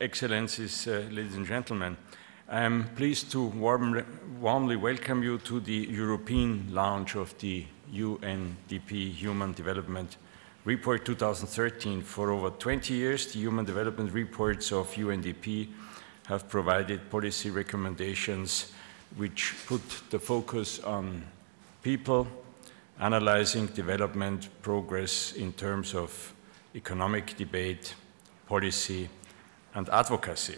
Excellencies, ladies and gentlemen, I am pleased to warmly welcome you to the European launch of the UNDP Human Development Report 2013. For over 20 years, the Human Development Reports of UNDP have provided policy recommendations which put the focus on people, analyzing development progress in terms of economic debate, policy, and advocacy.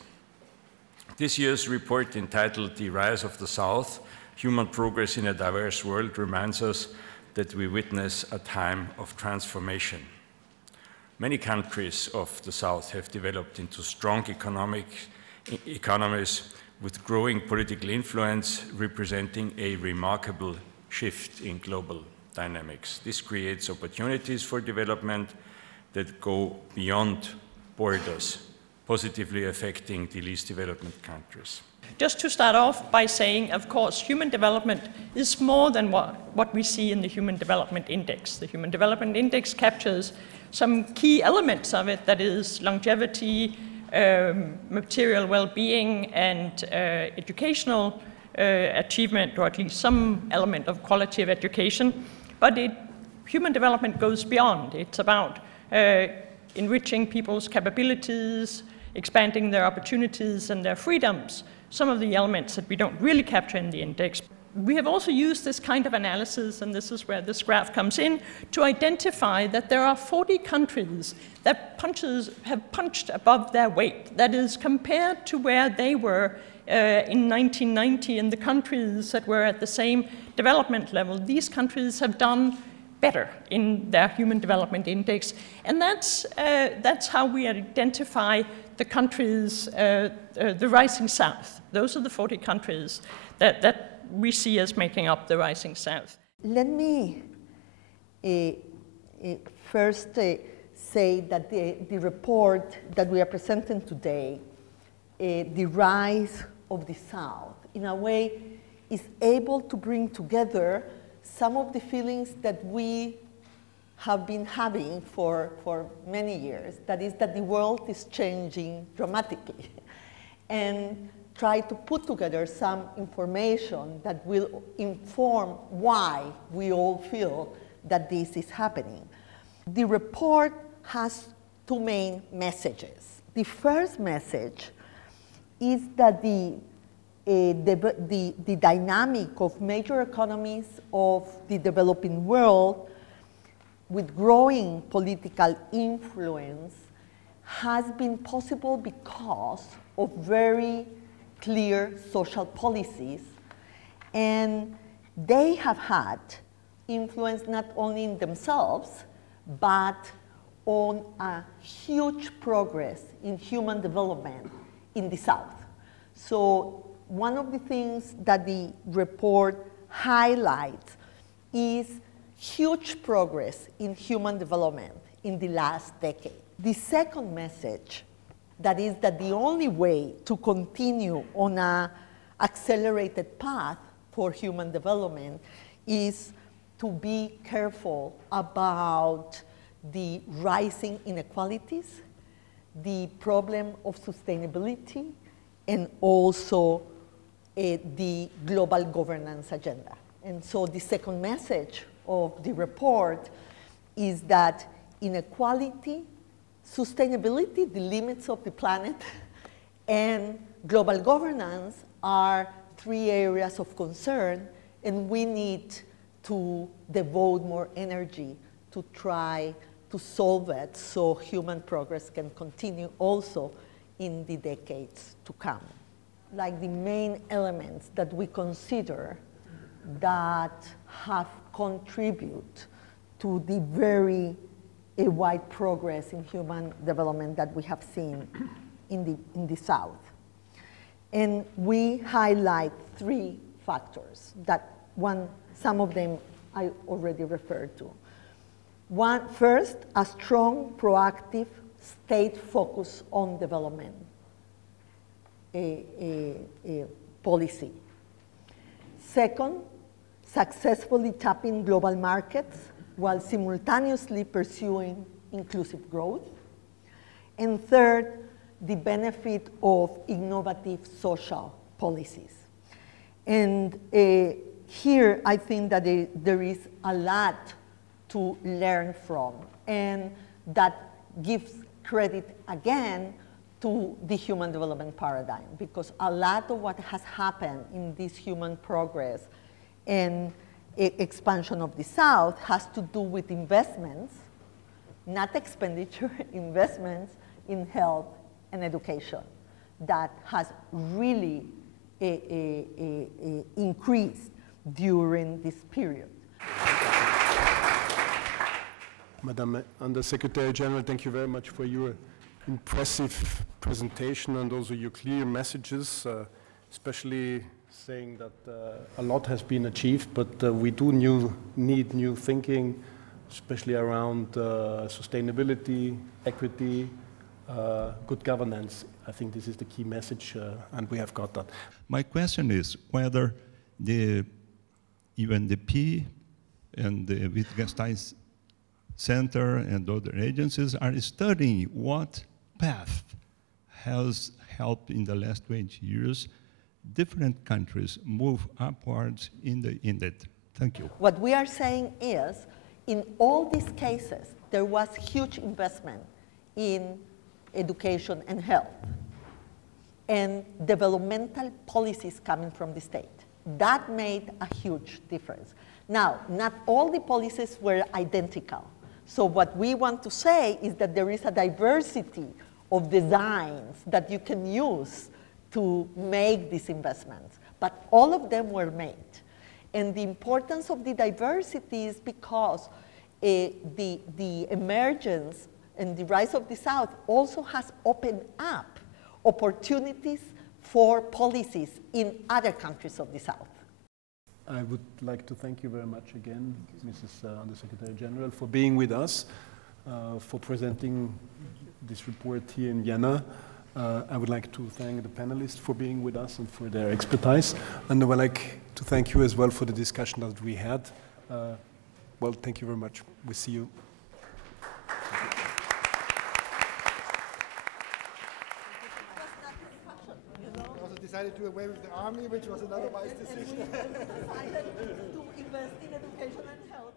This year's report, entitled The Rise of the South, Human Progress in a Diverse World, reminds us that we witness a time of transformation. Many countries of the South have developed into strong economies with growing political influence, representing a remarkable shift in global dynamics. This creates opportunities for development that go beyond borders, positively affecting the least developed countries. Just to start off by saying, of course, human development is more than what we see in the Human Development Index. The Human Development Index captures some key elements of it, that is longevity, material well-being, and educational achievement, or at least some element of quality of education. But human development goes beyond. It's about enriching people's capabilities, expanding their opportunities and their freedoms, some of the elements that we don't really capture in the index. We have also used this kind of analysis, and this is where this graph comes in, to identify that there are 40 countries that have punched above their weight. That is, compared to where they were in 1990 in the countries that were at the same development level, these countries have done better in their Human Development Index. And that's how we identify the countries, the rising South. Those are the 40 countries that we see as making up the rising South. Let me first say that the report that we are presenting today, The Rise of the South, in a way is able to bring together some of the feelings that we have been having for many years. That is that the world is changing dramatically, and try to put together some information that will inform why we all feel that this is happening. The report has two main messages. The first message is that the dynamic of major economies of the developing world with growing political influence has been possible because of very clear social policies, and they have had influence not only in themselves, but on a huge progress in human development in the South. So one of the things that the report highlights is huge progress in human development in the last decade. The second message, that is that the only way to continue on an accelerated path for human development is to be careful about the rising inequalities, the problem of sustainability, and also the global governance agenda. And so the second message of the report is that inequality, sustainability, the limits of the planet, and global governance are three areas of concern, and we need to devote more energy to try to solve it so human progress can continue also in the decades to come. Like the main elements that we consider that have contributed to the very wide progress in human development that we have seen in the South. And we highlight three factors that some of them I already referred to. First, a strong, proactive state focus on development policy. Second, successfully tapping global markets while simultaneously pursuing inclusive growth. And third, the benefit of innovative social policies. And here I think that there is a lot to learn from, and that gives credit again to the human development paradigm, because a lot of what has happened in this human progress and expansion of the South has to do with investments, not expenditure, investments in health and education that has really increased during this period. Madam Undersecretary General, thank you very much for your impressive presentation and also your clear messages, especially saying that a lot has been achieved, but we do need new thinking, especially around sustainability, equity, good governance. I think this is the key message, and we have got that. My question is whether the UNDP and the Wittgenstein Center and other agencies are studying what path has helped in the last 20 years different countries move upwards in that. Thank you. What we are saying is, in all these cases, there was huge investment in education and health, and developmental policies coming from the state. That made a huge difference. Now, not all the policies were identical. So what we want to say is that there is a diversity of designs that you can use to make these investments, but all of them were made. And the importance of the diversity is because the emergence and the rise of the South also has opened up opportunities for policies in other countries of the South. I would like to thank you very much again, Mrs. Undersecretary General, for being with us, for presenting this report here in Vienna. I would like to thank the panelists for being with us and for their expertise. And I would like to thank you as well for the discussion that we had. Well, thank you very much. We see you. Decided to do away with the army, which was another wise decision. Decided to invest in education and health.